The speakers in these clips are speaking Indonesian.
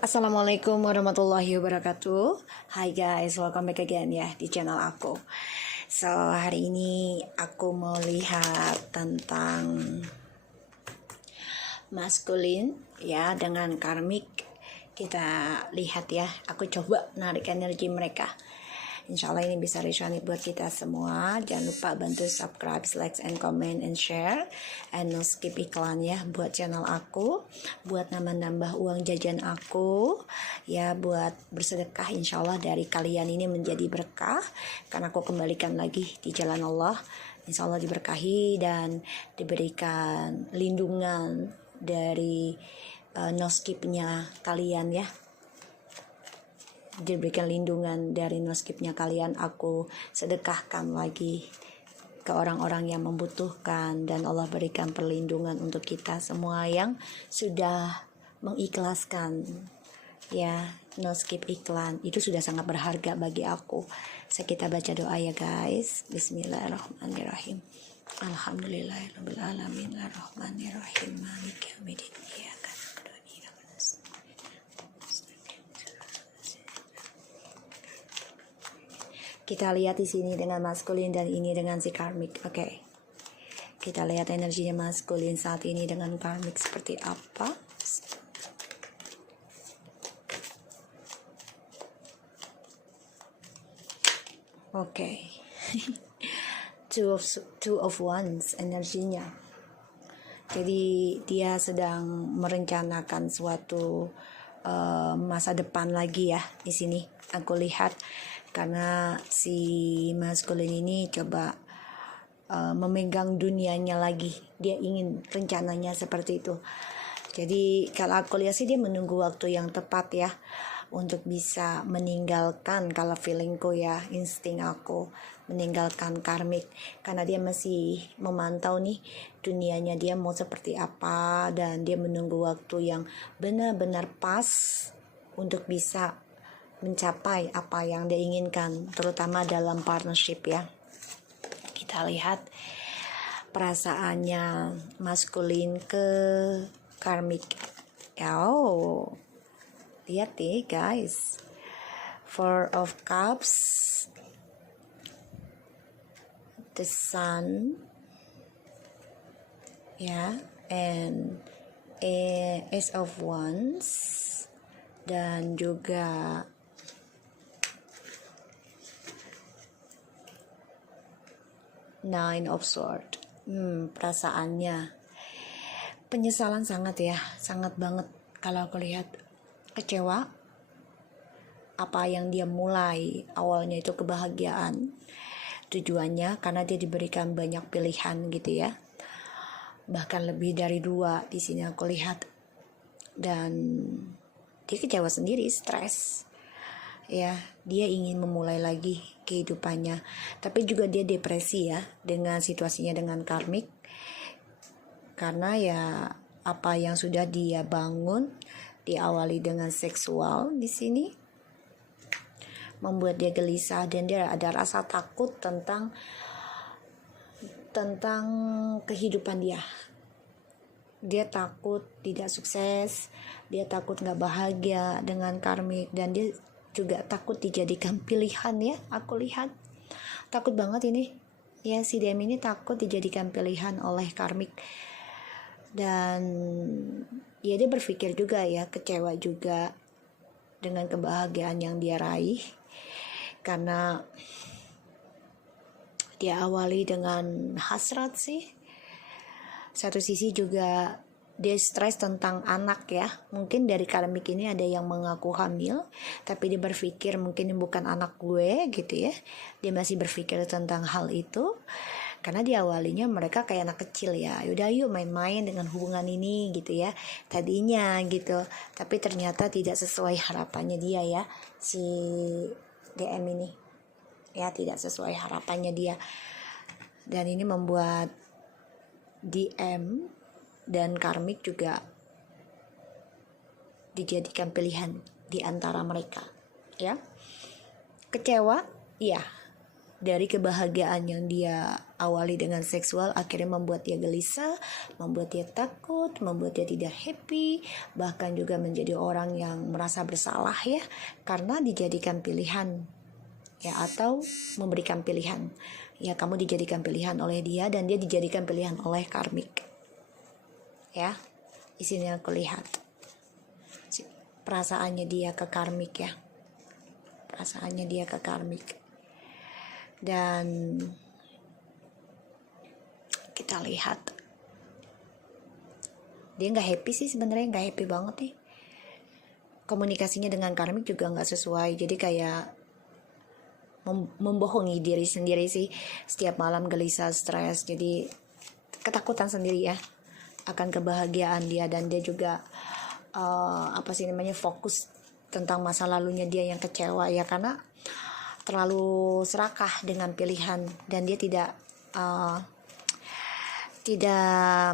Assalamualaikum warahmatullahi wabarakatuh. Hi guys, welcome back again ya di channel aku. So hari ini aku mau lihat tentang maskulin ya dengan karmik. Kita lihat ya, aku coba narik energi mereka. Insya Allah ini bisa resonate buat kita semua. Jangan lupa bantu subscribe, like, and comment, and share. And no skip iklan ya buat channel aku. Buat nambah-nambah uang jajan aku. Ya buat bersedekah insya Allah dari kalian ini menjadi berkah. Karena aku kembalikan lagi di jalan Allah. Insya Allah diberkahi dan diberikan lindungan dari no skipnya kalian ya. Diberikan lindungan dari no-skipnya kalian, aku sedekahkan lagi ke orang-orang yang membutuhkan, dan Allah berikan perlindungan untuk kita semua yang sudah mengikhlaskan ya no-skip iklan. Itu sudah sangat berharga bagi aku. Kita baca doa ya guys. Bismillahirrahmanirrahim. Alhamdulillahirabbil alamin arrahmanirrahim maliki yaumiddin. Kita lihat di sini dengan maskulin dan ini dengan si karmik. Oke. Kita lihat energinya maskulin saat ini dengan karmik seperti apa. Oke. Two of Wands energinya. Jadi dia sedang merencanakan suatu masa depan lagi ya di sini. Aku lihat karena si maskulin ini coba memegang dunianya lagi. Dia ingin rencananya seperti itu. Jadi kalau aku lihat sih dia menunggu waktu yang tepat ya untuk bisa meninggalkan, kalau feelingku ya, insting aku, meninggalkan karmik. Karena dia masih memantau nih dunianya dia mau seperti apa, dan dia menunggu waktu yang benar-benar pas untuk bisa mencapai apa yang dia inginkan, terutama dalam partnership ya. Kita lihat perasaannya maskulin ke karmik. Oh, lihat deh guys. Four of Cups, the Sun ya, and Ace of Wands, dan juga Nine of Swords. Perasaannya penyesalan sangat ya, sangat banget. Kalau aku lihat kecewa, apa yang dia mulai awalnya itu kebahagiaan tujuannya, karena dia diberikan banyak pilihan gitu ya, bahkan lebih dari 2 di sini aku lihat, dan dia kecewa sendiri, stres ya. Dia ingin memulai lagi kehidupannya, tapi juga dia depresi ya dengan situasinya dengan karmik, karena ya apa yang sudah dia bangun diawali dengan seksual di sini membuat dia gelisah, dan dia ada rasa takut tentang kehidupan dia. Dia takut tidak sukses, dia takut gak bahagia dengan karmik, dan dia juga takut dijadikan pilihan ya. Aku lihat takut banget ini ya, si DM ini takut dijadikan pilihan oleh karmik. Dan ya dia berpikir juga ya, kecewa juga dengan kebahagiaan yang dia raih, karena dia awali dengan hasrat sih. Satu sisi juga dia stres tentang anak ya. Mungkin dari karmik ini ada yang mengaku hamil, tapi dia berpikir mungkin ini bukan anak gue gitu ya. Dia masih berpikir tentang hal itu, karena di awalnya mereka kayak anak kecil ya. Yaudah yuk main-main dengan hubungan ini gitu ya, tadinya gitu. Tapi ternyata tidak sesuai harapannya dia ya, si DM ini ya, tidak sesuai harapannya dia. Dan ini membuat DM dan karmik juga dijadikan pilihan di antara mereka ya. Kecewa iya, dari kebahagiaan yang dia awali dengan seksual akhirnya membuat dia gelisah, membuat dia takut, membuat dia tidak happy, bahkan juga menjadi orang yang merasa bersalah ya, karena dijadikan pilihan ya, atau memberikan pilihan ya. Kamu dijadikan pilihan oleh dia dan dia dijadikan pilihan oleh karmik ya. Di sini aku lihat perasaannya dia ke karmik ya, perasaannya dia ke karmik. Dan kita lihat dia nggak happy sih sebenarnya, nggak happy banget nih. Komunikasinya dengan karmik juga nggak sesuai, jadi kayak membohongi diri sendiri sih. Setiap malam gelisah, stres, jadi ketakutan sendiri ya akan kebahagiaan dia. Dan dia juga fokus tentang masa lalunya dia yang kecewa ya, karena terlalu serakah dengan pilihan dan dia tidak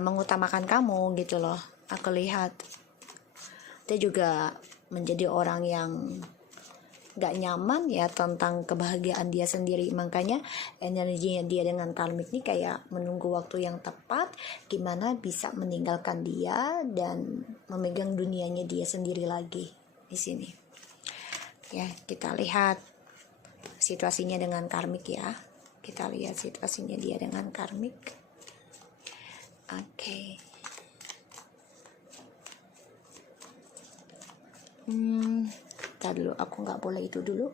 mengutamakan kamu gitu loh. Aku lihat dia juga menjadi orang yang gak nyaman ya tentang kebahagiaan dia sendiri. Makanya energinya dia dengan karmik ini kayak menunggu waktu yang tepat gimana bisa meninggalkan dia dan memegang dunianya dia sendiri lagi di sini ya. Kita lihat situasinya dengan karmik ya. Kita lihat situasinya dia dengan karmik. Oke. Bentar dulu, aku nggak boleh itu dulu.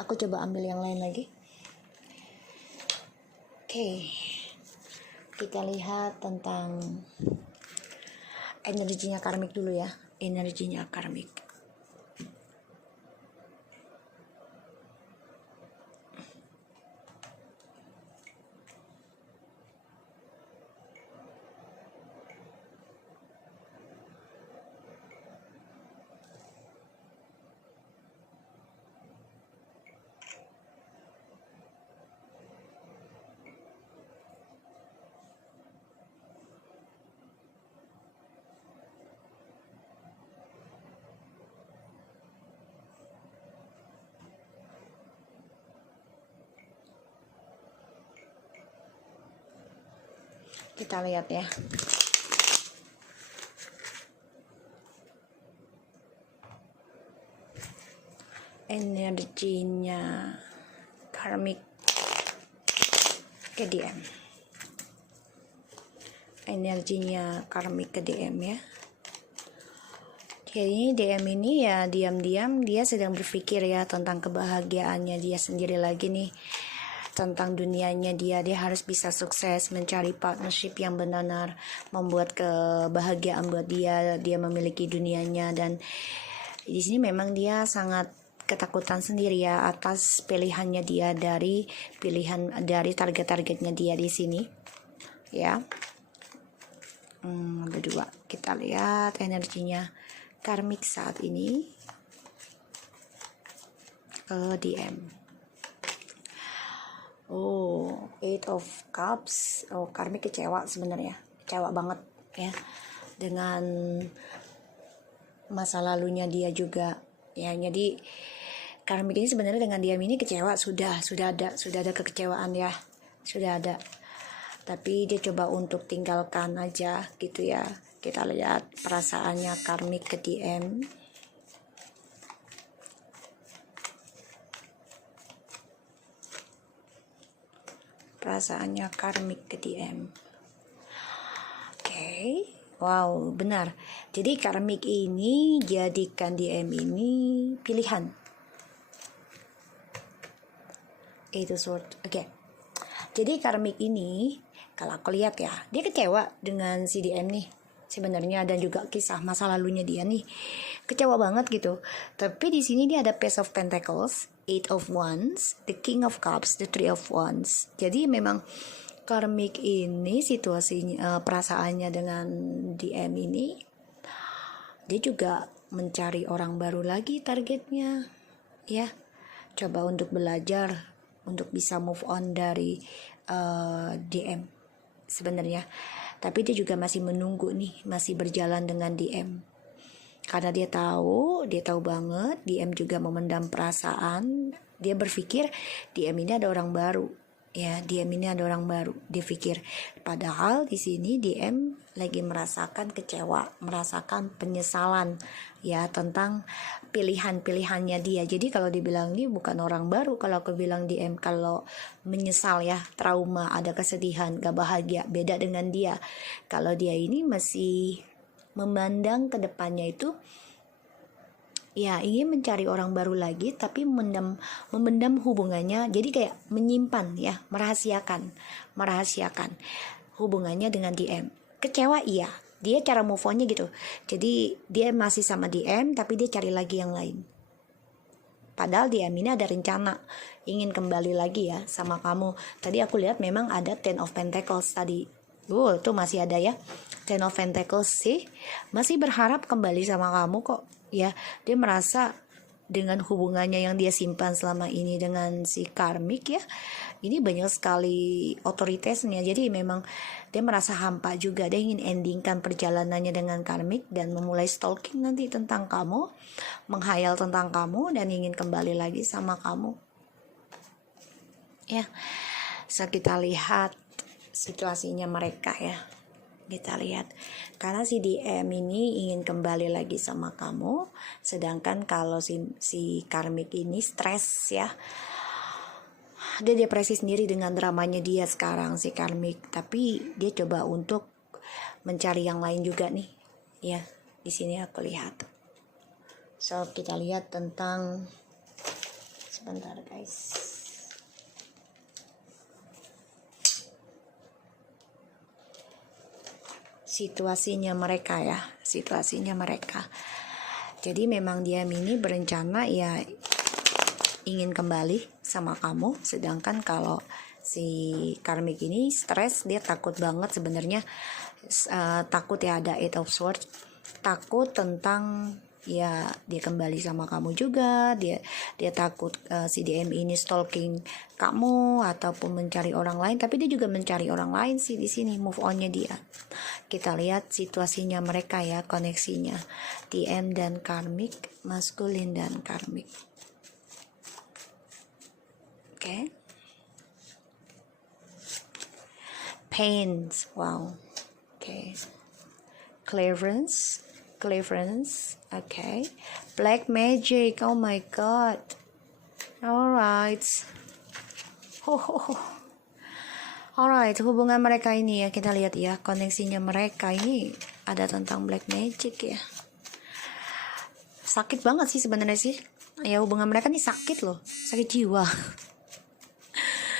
Aku coba ambil yang lain lagi. Oke. Kita lihat tentang energinya karmik dulu ya. Energinya karmik. Kita lihat ya. Energinya karmik ke DM. Energinya karmik ke DM ya. Jadi DM ini ya diam-diam dia sedang berpikir ya tentang kebahagiaannya dia sendiri lagi nih, tentang dunianya dia harus bisa sukses mencari partnership yang benar-benar membuat kebahagiaan buat dia memiliki dunianya. Dan di sini memang dia sangat ketakutan sendiri ya atas pilihannya dia dari target-targetnya dia di sini ya. Berdua kita lihat energinya karmik saat ini ke DM. Eight of Cups. Karmik kecewa sebenarnya, kecewa banget ya dengan masa lalunya dia juga ya. Jadi karmik ini sebenarnya dengan diam ini kecewa, sudah ada kekecewaan ya, sudah ada, tapi dia coba untuk tinggalkan aja gitu ya. Kita lihat perasaannya karmik ke DM. Perasaannya karmik ke DM. Oke. Wow, benar. Jadi karmik ini jadikan DM ini pilihan. Itu Oke. Jadi karmik ini kalau aku lihat ya, dia kecewa dengan si DM nih sebenarnya, dan juga kisah masa lalunya dia nih kecewa banget gitu. Tapi di sini dia ada Page of Pentacles, Eight of Wands, The King of Cups, The Three of Wands. Jadi memang karmik ini situasinya, perasaannya dengan DM ini, dia juga mencari orang baru lagi targetnya ya. Coba untuk belajar untuk bisa move on dari DM sebenarnya. Tapi dia juga masih menunggu nih, masih berjalan dengan DM. Karena dia tahu banget DM juga memendam perasaan Dia berpikir DM ini ada orang baru. Ya, DM ini ada orang baru. Dia pikir, padahal di sini DM lagi merasakan kecewa, merasakan penyesalan ya tentang pilihan-pilihannya dia. Jadi kalau dibilang ini bukan orang baru, kalau aku bilang DM kalau menyesal ya, trauma, ada kesedihan, gak bahagia, beda dengan dia. Kalau dia ini masih memandang ke depannya itu ya ingin mencari orang baru lagi, tapi memendam hubungannya, jadi kayak menyimpan ya, merahasiakan hubungannya dengan DM. Kecewa iya, dia cara move onnya gitu, jadi dia masih sama DM tapi dia cari lagi yang lain, padahal DM ini ada rencana ingin kembali lagi ya sama kamu. Tadi aku lihat memang ada Ten of Pentacles tadi. Itu masih ada ya, Ten of Pentacles sih, masih berharap kembali sama kamu kok ya. Dia merasa dengan hubungannya yang dia simpan selama ini dengan si karmik ya, ini banyak sekali otoritasnya, jadi memang dia merasa hampa juga. Dia ingin endingkan perjalanannya dengan karmik dan memulai stalking nanti tentang kamu, menghayal tentang kamu dan ingin kembali lagi sama kamu ya. So kita lihat situasinya mereka ya, kita lihat, karena si DM ini ingin kembali lagi sama kamu, sedangkan kalau si karmik ini stres ya, dia depresi sendiri dengan dramanya dia sekarang si karmik, tapi dia coba untuk mencari yang lain juga nih ya. Di sini aku lihat, so kita lihat tentang, sebentar guys, situasinya mereka ya, situasinya mereka. Jadi memang dia ini berencana ya ingin kembali sama kamu, sedangkan kalau si karmik ini stres, dia takut banget sebenarnya, takut ya, ada Eight of Swords, takut tentang ya dia kembali sama kamu juga. Dia takut si DM ini stalking kamu ataupun mencari orang lain, tapi dia juga mencari orang lain sih di sini, move onnya dia. Kita lihat situasinya mereka ya, koneksinya DM dan karmik, maskulin dan karmik. Oke. Pains, wow. Oke. Clearance, okay. Black magic, oh my god. Alright. Alright, hubungan mereka ini ya, kita lihat ya, koneksinya mereka ini ada tentang black magic ya. Sakit banget sih sebenarnya sih. Ya hubungan mereka nih sakit loh, sakit jiwa.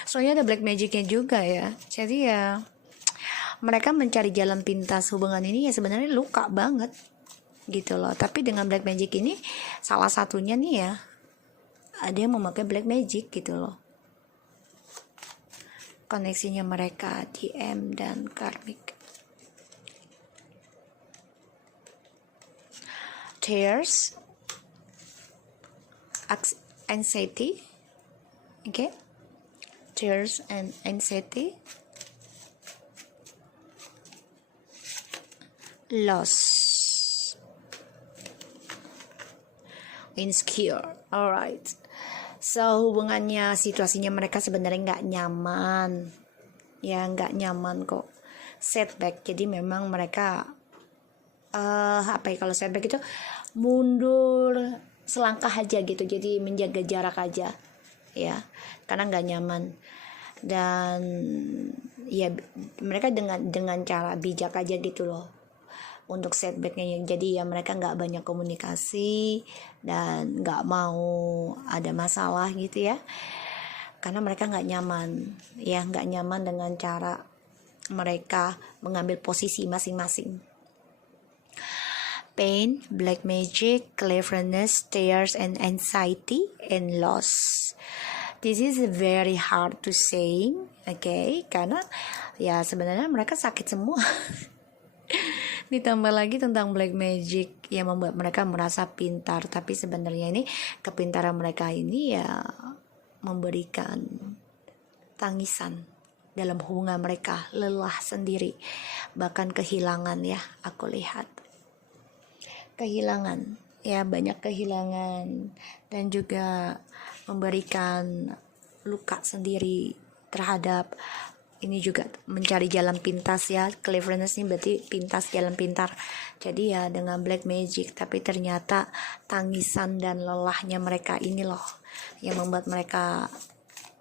Soalnya ada black magicnya juga ya. Jadi ya mereka mencari jalan pintas hubungan ini ya, sebenarnya luka banget gitu loh. Tapi dengan black magic ini salah satunya nih ya, ada yang memakai black magic gitu loh. Koneksinya mereka DM dan karmik. Tears, anxiety, okay. Tears and anxiety, loss, insecure. Alright. So hubungannya, situasinya mereka sebenarnya nggak nyaman. Ya nggak nyaman kok. Setback. Jadi memang mereka kalau setback itu mundur selangkah aja gitu. Jadi menjaga jarak aja. Ya, karena nggak nyaman. Dan ya mereka dengan cara bijak aja gitu loh untuk setbacknya. Jadi ya mereka nggak banyak komunikasi dan nggak mau ada masalah gitu ya, karena mereka nggak nyaman ya, nggak nyaman dengan cara mereka mengambil posisi masing-masing. Pain, black magic, cleverness, tears and anxiety and loss. This is very hard to say, okay? Karena ya sebenarnya mereka sakit semua. Ditambah lagi tentang black magic yang membuat mereka merasa pintar, tapi sebenarnya ini kepintaran mereka ini ya memberikan tangisan dalam hubungan mereka, lelah sendiri, bahkan kehilangan ya, aku lihat kehilangan ya banyak kehilangan dan juga memberikan luka sendiri terhadap ini juga mencari jalan pintas ya. Cleverness ini berarti pintas, jalan pintar. Jadi ya dengan black magic, tapi ternyata tangisan dan lelahnya mereka ini loh yang membuat mereka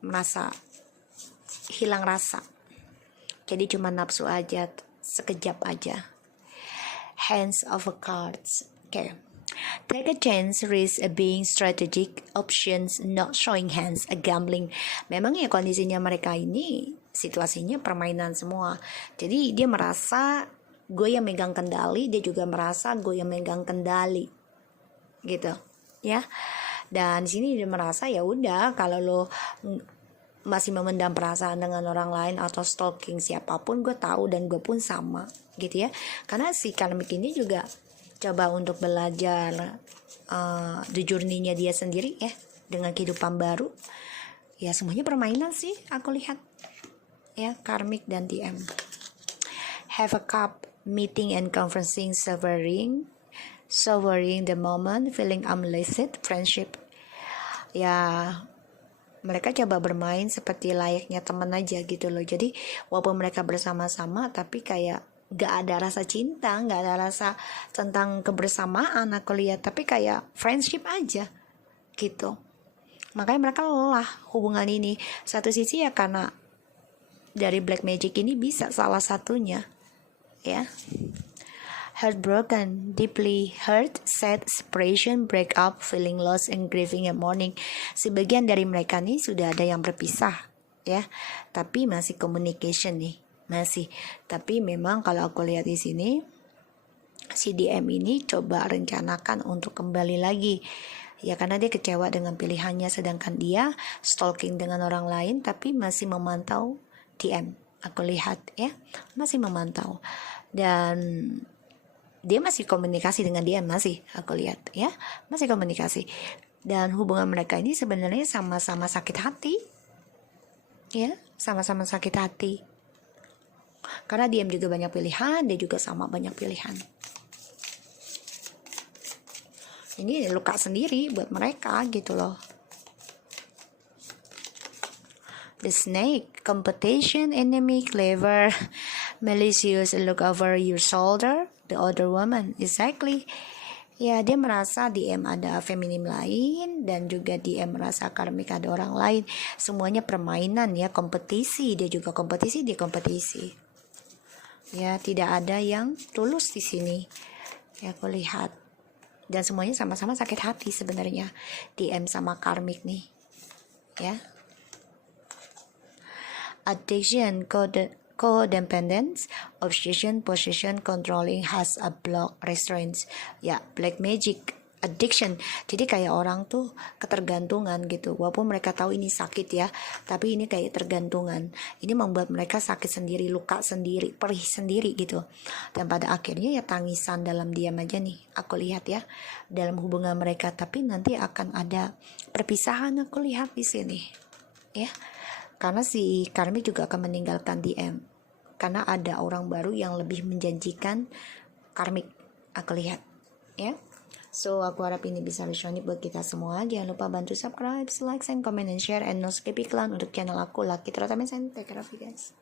merasa hilang rasa. Jadi cuma nafsu aja, sekejap aja. Hands of cards. Okay. Take a chance, risk being strategic, options not showing hands, a gambling. Memang ya kondisinya mereka ini situasinya permainan semua. Jadi dia merasa gue yang megang kendali, dia juga merasa gue yang megang kendali, gitu, ya. Dan di sini dia merasa ya udah kalau lo masih memendam perasaan dengan orang lain atau stalking siapapun, gue tahu dan gue pun sama, gitu ya. Karena si karmik ini juga coba untuk belajar the journey-nya dia sendiri ya, dengan kehidupan baru. Ya semuanya permainan sih aku lihat. Ya, karmik dan DM. Have a cup, meeting and conferencing, savoring the moment, feeling unlimited, friendship. Ya, mereka coba bermain seperti layaknya teman aja gitu loh. Jadi walaupun mereka bersama-sama, tapi kayak gak ada rasa cinta, gak ada rasa tentang kebersamaan aku lihat, tapi kayak friendship aja gitu. Makanya mereka lelah hubungan ini. Satu sisi ya karena dari black magic ini bisa salah satunya ya. Heartbroken, deeply hurt, sad, separation, break up, feeling lost and grieving and mourning. Sebagian dari mereka nih sudah ada yang berpisah ya, tapi masih communication nih, masih. Tapi memang kalau aku lihat di sini si DM ini coba rencanakan untuk kembali lagi ya, karena dia kecewa dengan pilihannya, sedangkan dia stalking dengan orang lain tapi masih memantau DM. Aku lihat ya, masih memantau dan dia masih komunikasi dengan DM, masih aku lihat ya, masih komunikasi. Dan hubungan mereka ini sebenarnya sama-sama sakit hati ya, sama-sama sakit hati karena DM juga banyak pilihan, dia juga sama banyak pilihan. Ini luka sendiri buat mereka gitu loh. The snake, competition, enemy, clever, malicious, look over your shoulder, the other woman, exactly. Ya, dia merasa DM ada feminim lain dan juga DM merasa karmik ada orang lain. Semuanya permainan ya, kompetisi, dia juga kompetisi, dia kompetisi. Ya, tidak ada yang tulus di sini. Ya, aku lihat. Dan semuanya sama-sama sakit hati sebenarnya, DM sama karmik nih. Ya. Addiction, codependence, obsession, possession, controlling, has a block, restraints. Ya, black magic, addiction. Jadi kayak orang tuh ketergantungan gitu. Walaupun mereka tahu ini sakit ya, tapi ini kayak tergantungan. Ini membuat mereka sakit sendiri, luka sendiri, perih sendiri gitu. Dan pada akhirnya ya tangisan dalam diam aja nih. Aku lihat ya dalam hubungan mereka, tapi nanti akan ada perpisahan aku lihat di sini. Ya. Karena si karmik juga akan meninggalkan DM karena ada orang baru yang lebih menjanjikan karmik, aku lihat ya. So aku harap ini bisa resonate buat kita semua. Jangan lupa bantu subscribe, like, and comment, and share, and no skip iklan untuk channel aku Lucky Tratamen. Take care of you guys.